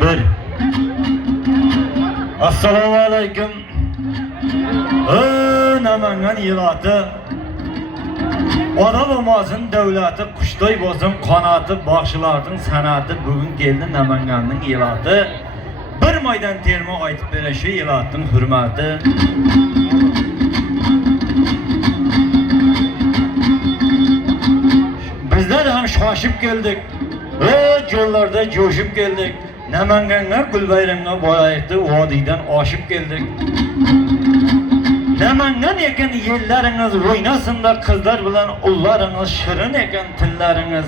Bir. Assalamu alaikum. Namangan yılatı. Ona olmasın devleti, kuştoy bozun kanatı, bakşılardın sanatı. Bugün geldi Namangan'ın yılatı. Bir maydan termo aytıp bereşi yılatın hürmetı. Bizler hem şaşıp geldik. Yollarda coşup geldik. Namangan'a Gülbayram'a boyayıktı, vadiden aşıp geldik. Namangan eken yerleriniz oynasında kızlar bilen ullarınız şirin eken tilleriniz.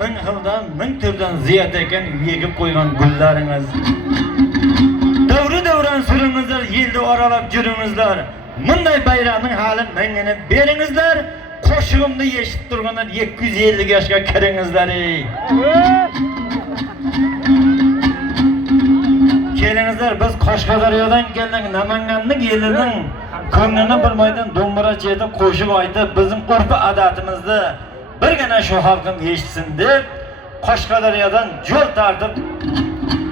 Min hıldan, min türden ziyad eken yegip koygan gülleriniz. Devri devran sürünüzler, yildi aralap jürünüzler. Munday bayramın halin mengini berinizler. Koşuğumda yeşit durganlar 250 yaşga kirinizler. Kelinizler, biz Qashqadaryodan keldik, Namanganning elining ko'nglini bir maydan do'mbira chedi, qo'shiq aytib, bizning urf odatimizni birgina shu xalqim eshitsin deb Qashqadaryodan yo'l tortib,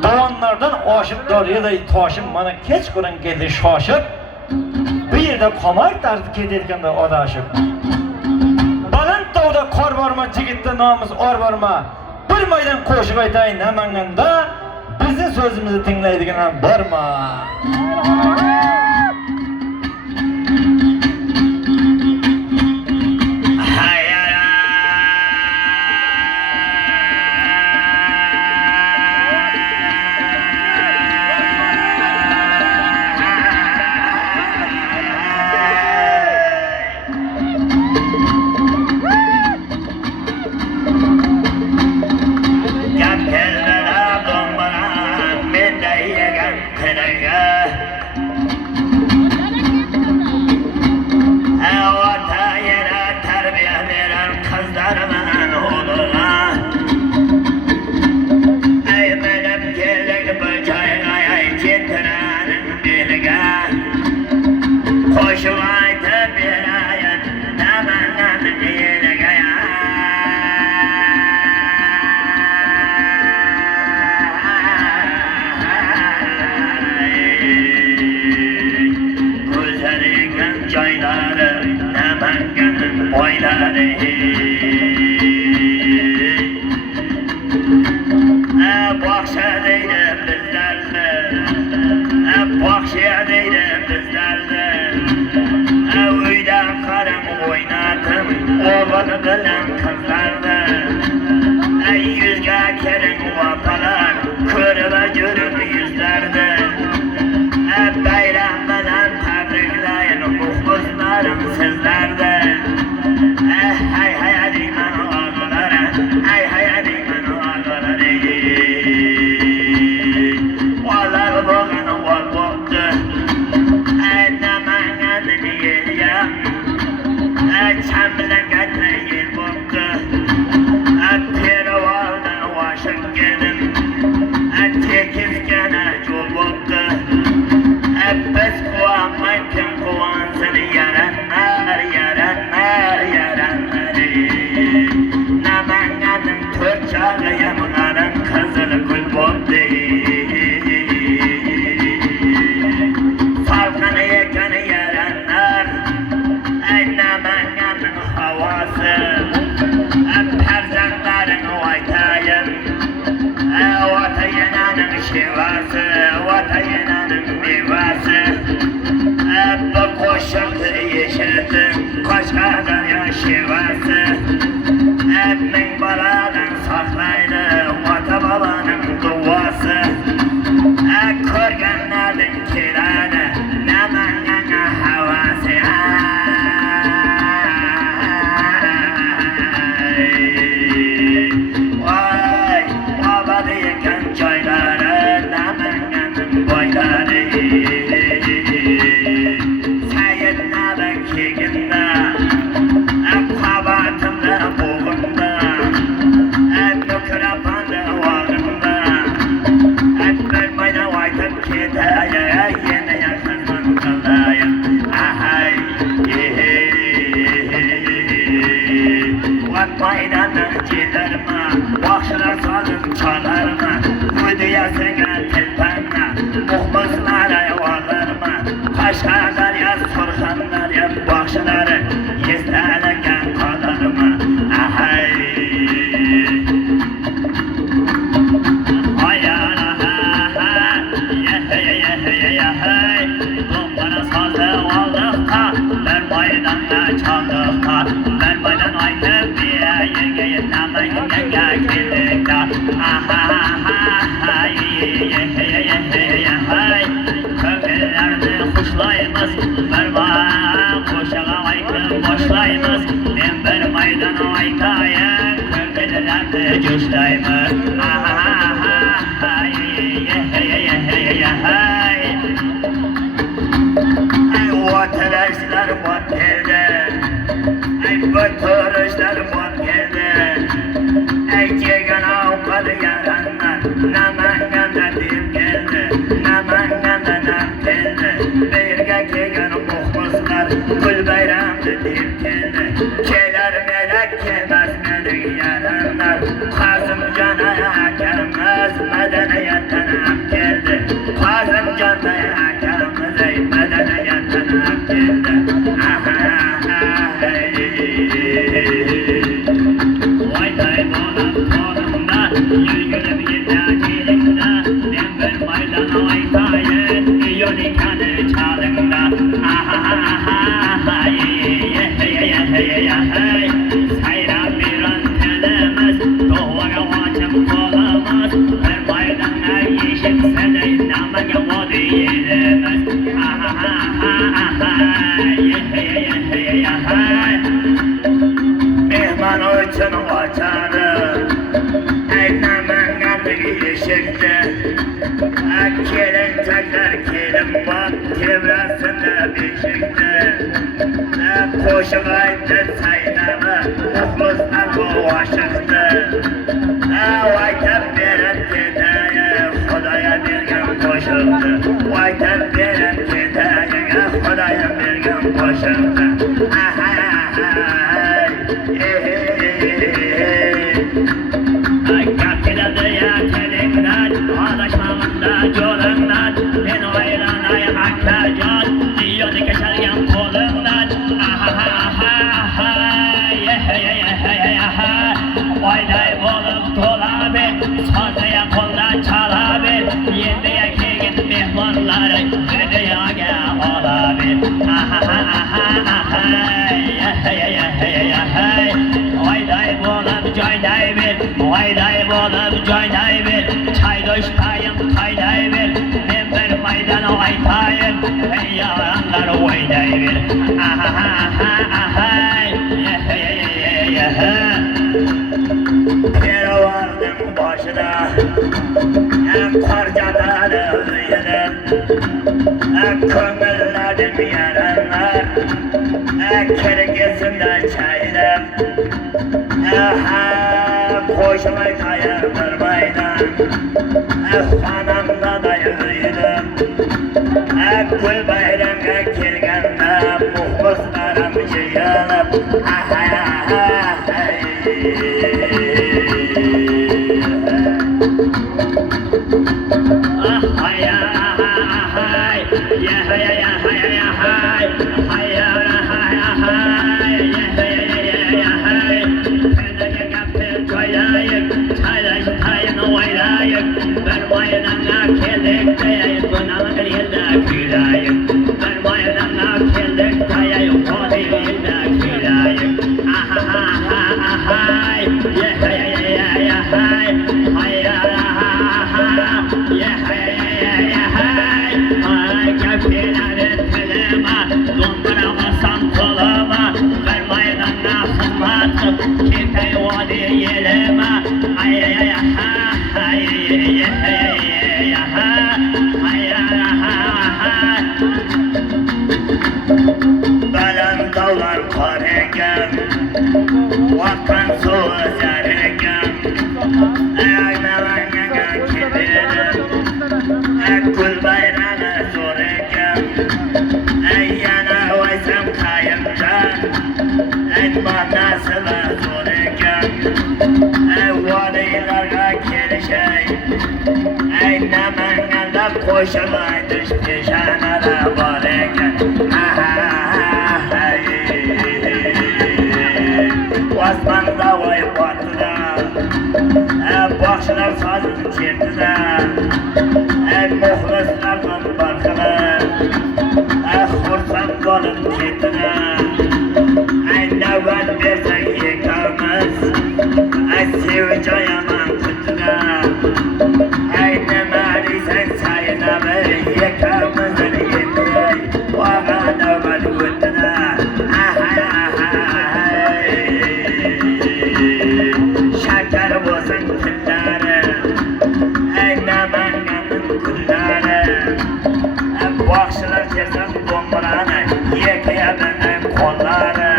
dovonlardan oshib daryoday toshib, mana kechqurun keldi shoshib, bu yerda qomay tortib ketayotganda adashib. Baland tog'da qor borma, jigitda nomus or borma. Bir maydan qo'shiq aytay Namanganda. Bizim sözümüzü dinleydiğine barma. Oğlanı bilen kızlardı, yüzge kerin vapalar, körüve görüp yüzlerdi. Bayram bilen tebrikleyin muhbuzlarım sizlerdi. Hay hay adiman ağları, hay hay adiman ağları. Vallahi bugün var boktu, Namangan'ın yeliye. Çamlık etmeyin boktu, Piraval'dan vaşık geldim, tekizgene yol boktu. Biz kuvamayın kim kuvansın yaranlar, yaranlar, yaranlar. Namangan'ın tört çağı yamğarın kızıl gül boktu. Salkını yakanı yaranlar, Namangan'ın havası, perzakların vaytayın, vatayananın şivası, vatayananın meyvası. Bu koşuk yeşildim, Qashqadaryo şivası. Min baladan saklaydı, vata babanın duası. Körgenlerden kirada, Namangan'a havası. Vay, babadıyken çayları, Namangan'ın boyları. Sayyid Nabek keginde, kabatı At maydanın giderme, başına salın çalarma, Müdüyesine tilpenme, muhbızlara yuvarlarma, Kaşgarlar ya sorsanlar ya başları, Yizdelegen kadarma, ahay. Ayara ha ha, yehey, Dombara sazı aldıkta, ben maydanla çaldıkta, ben maydan aynen diye yengeye namayın yenge gildikta, aha ha ha, yehey, köküllerini kuşlayımız, berban kuşağa aykın boşlayımız, ben bir maydan aykayın, köküllerini coşlayımız, aha ha, Vatandaşlar bak geldi, vatandaşlar bak geldi, Çeken avkadı yaranlar, Namanganda dil geldi, Namanganda nam geldi, Birge kegen muhbızlar, Gül bayramda dil geldi, Keler melek kelmez melik yaranlar, Kazım canaya gelmez, medeniyetten am geldi, Kazım canaya gelmez, medeniyetten am geldi, Vay day bolam torumda, Yürgülüm yedakilinde, Ben bir maydan aykayın, Yolikanı çalında, Sayran bir an telemez, Doğuya vacım olamaz, Her maydana yeşil seney, Namaya vadı yelemez, Mehman için vatanı, Namanganda yeşilde, Kelin takar kelin bak, Tevrasında beşikte, Koşuk aydı saynamı, Muhbızdan bu aşıktı, Vaytan veren kedaya, Xudaya bergen koşuktu, Vaytan veren kedaya, Xudaya bergen koşuktu, Kaptilerde ya telimden, Adaşmağında yolundan, Ben oylanay hakkacan, Diyonu geçerken kolundan, Oyday bolup dolabir, Sazaya koldan çalabir, Yendiye kegin mehmanları, Ödüyaga olabir, Oyday bolup joyday bir, Oyday bolup joyday bir, Çaydoştayım kayday bir, Ben bir maydan aytayım, Ey yaranlar oyday bir, Keravanın başına, Karcadalı yerim, Kömürlerim yaranlar, Kirgisinde çayırım, Koşmay kayardır maydan, Hanamda da yürüydüm, Gül bayramga kelganda, Muhbızlarım yığılıp, Ben maydana keldik dayayım, Bınalı bir yılda külayım, Ben maydana keldik dayayım, Kodu yılda külayım, Kaptileri telema, Dombara basan kolama, Ben maydana fırlatıp, Kipey vadi yelema, Balan dağlar karegen, Vakan soğu zeregen, Ağnalanyaga giderim, Kul bayrağına zoregen, Yana vaysam kayımdan, Bana sıla zoregen. Koşum aytış peşanada var eken Osmanda oy batıda Bakşılar sazını çektidə Muhlislardan barkılar Xursan bolun kettidə Növbət versən yekamız Sevinç ayaman tuttidə Nəməliysən sayıda bir yekamızın yettidə Vağa növbət göttidə Şəkər olsun külləri Nəmənganın külləri Bakşılar kesən domburanı Yekəyə bəndən kolları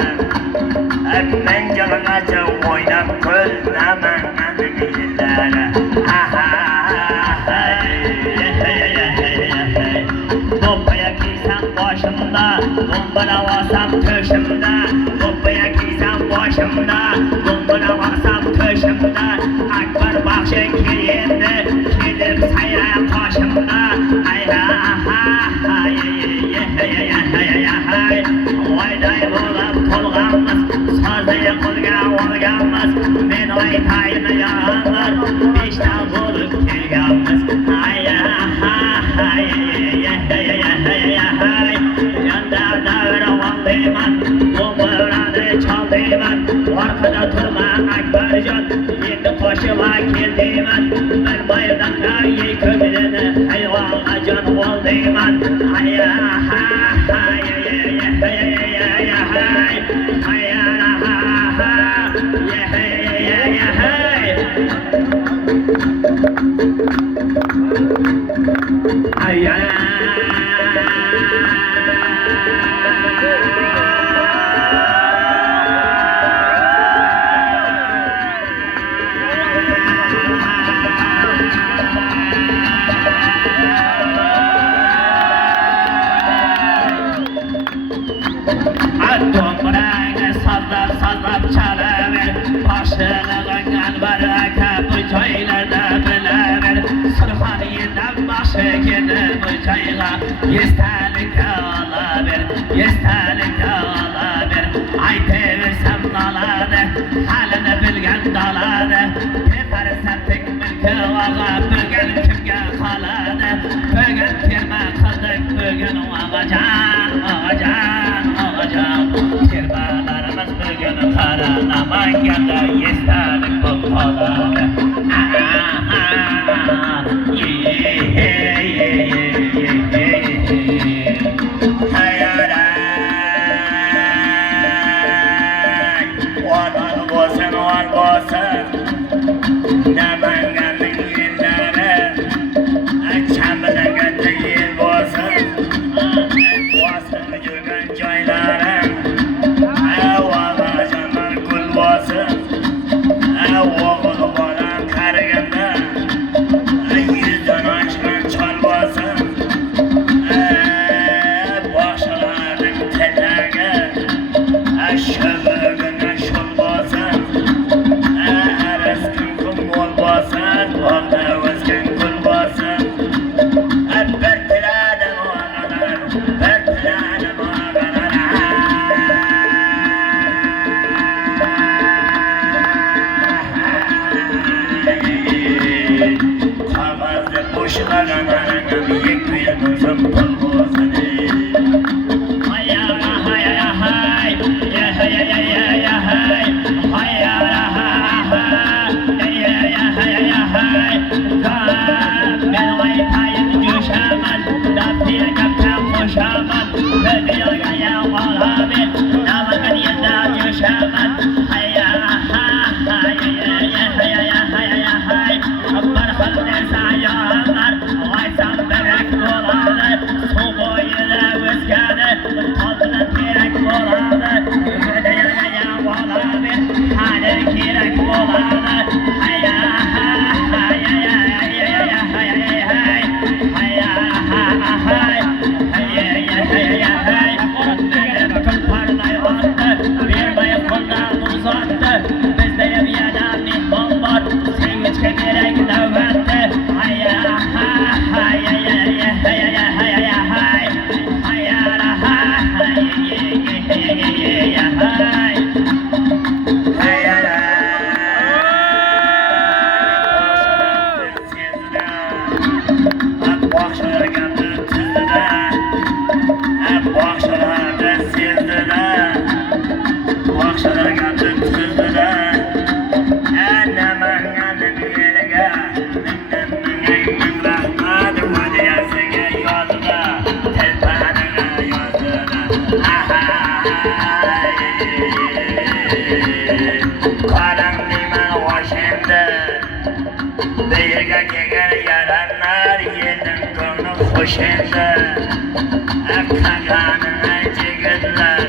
Men canınaca oynam köl Nəmənganın illəri Bombaya giysen başımda Dombala vasam töşümdə Bombaya giysen başımda Dombala vasam töşümdə Akbar bakşın kiriyimdi Kilip sayaya başımda Oyday bo'lib to'lg'anmiz Sozday qo'lga olganmiz Men aytayini yalang'ir Beshdan bo'lib kelganmiz Yanda davra olmayman Do'mbirani chaldiyman Orqada turman Akbarjon Endi qo'shiba keldiyman Bir maydonda yey ko'nglini Hayvonga jon bo'ldiyman Do'mbirangni sazlab chalaver Boshlig'ing Anvar aka bu joylarda bilaver Surxon yildan boshi keldi bu joyga Esdalik olaver Aytaversam noladi Halini bilgan doladi Befarzandlik mulki og'a Bugun kimga qoladi Bugun terma qildik bugun og'ajon Termalarimiz bugun qara Namanganda esdalik bo'lib qoladi Odam bo'lsin Namanganning yillari Chambilaganda yil bo'lsin Bosib yurgan joylari Vag'ajonlar gul bo'lsin O'g'il bolam qariganda Yuzdan oshgan chol bo'lsin Boshlarning tilagi Shu bugun shul bo'lsin Rizqing qum mo'l bo'lsin Bog'da o'sgan gul bo'lsin Bir tiladim og'alar Qog'ozda qo'shilgan anam yekmeyen o'zim pul bo'lsin Men aytayim jo'shaman Dabdiga gapdan qo'shaman Videoga yog'olamen Namangan yerda jo'shaman Bir xil narsa yo'qlar Birga kelgan yaranlar yelning ko'ngli xush endi. Qaganing jigitlar,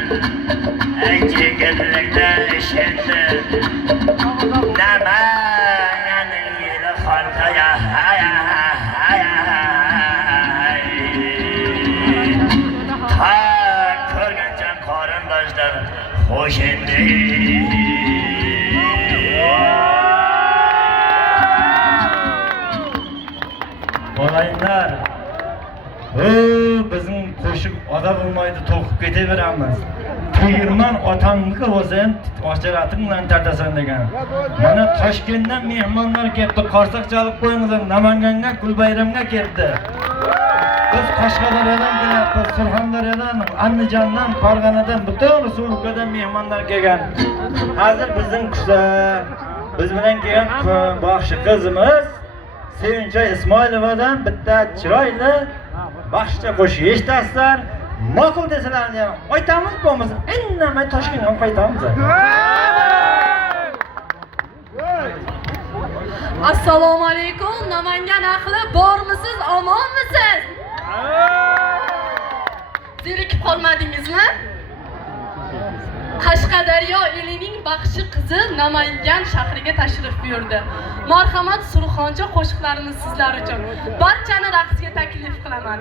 jigitliklar ishendi. Namanganning yeli xalqiga ta ko'rgancha qarindoshlar xush endi. Olaylar, bizim qo'shib oda bo'lmaydi, to'qib ketaveramiz. Tegirmon otamniki bo'lsa ham ocharating bilan tartasan degan. Mana Toshkentdan mehmonlar keldi, qarsak chalib qo'yinglar, Namanganga Gulbayramga keldi. Biz Qashqadaryodan kelyapmiz, Surxondaryodan, Andijondan, Farg'onadan, butun respublikadan mehmonlar kelgan. Hozir bizning biz bilan kelgan baxshi qizimiz Sevinchoy Ismoilovadan bitta chiroyli baxshcha qo'shiq eshitasizlar. Ma'qul desalarni aytamiz, bo'lmasa indamay Toshkentga qaytamiz. Assalomu alaykum, Namangan ahli, bormisiz, omonmisiz? Zerikib qolmadingizmi? Qashqadaryo elining baxshi qizi Namangan shahriga tashrif buyurdi. Marhamat, Surxoncha qo'shiqlarini sizlar uchun barchani raqsga taklif qilaman.